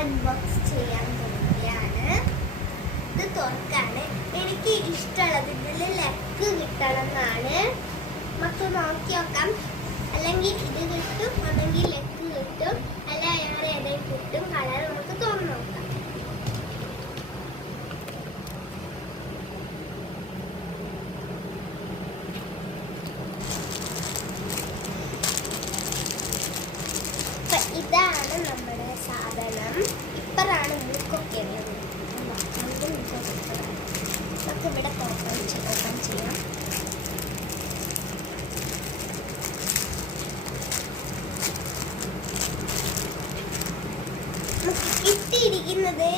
Unbox ചെയ്യാൻ പോവുകയാണ്. ഇത് തുറക്കാണ്. എനിക്ക് ഇഷ്ടമുള്ളത് ഇതിൽ ലെഗ് കിട്ടണം എന്നാണ്. നമുക്ക് നോക്കി നോക്കാം. അല്ലെങ്കിൽ ഇത് കിട്ടും, അല്ലെങ്കിൽ ലെഗ് കിട്ടും, അല്ല വേറെ ഏതെങ്കിലും കിട്ടും. കളർ നമുക്ക് തുറന്നു നോക്കാം. ഇതാണ് നമ്മുടെ സാധനം. ഇപ്പറാണ് മൂക്കൊക്കെ ഉള്ളത്. നമുക്ക് ഇവിടെ ഓപ്പൺ ചെയ്യാം. കിട്ടിയിരിക്കുന്നത്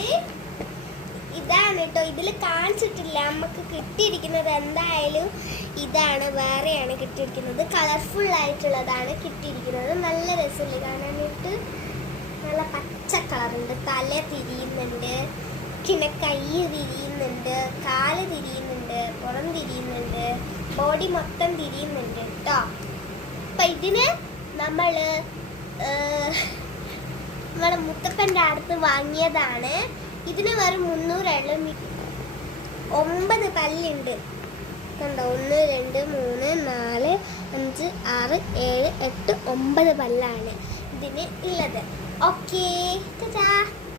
ഇതാണ് കേട്ടോ. ഇതിൽ കാണിച്ചിട്ടില്ല. നമുക്ക് കിട്ടിയിരിക്കുന്നത് എന്തായാലും ഇതാണ്. വേറെയാണ് കിട്ടിയിരിക്കുന്നത്. കളർഫുൾ ആയിട്ടുള്ളതാണ് കിട്ടിയിരിക്കുന്നത്. നല്ല രസമില്ല കാണാനായിട്ട്. നല്ല പച്ച കളറുണ്ട്. തല തിരിയുന്നുണ്ട്, പിന്നെ കൈ തിരിയുന്നുണ്ട്, കാല് തിരിയുന്നുണ്ട്, പുറം തിരിയുന്നുണ്ട്, ബോഡി മൊത്തം തിരിയുന്നുണ്ട് കേട്ടോ. അപ്പം ഇതിന് നമ്മുടെ മുത്തപ്പൻ്റെ അടുത്ത് വാങ്ങിയതാണ്. ഇതിന് വെറും 300 9 പല്ലുണ്ട് കണ്ടോ. 1 2 3 4 5 6 7 8 9 പല്ലാണ് ഇതിന് ഉള്ളത്. ഓക്കേ, ടാറ്റാ.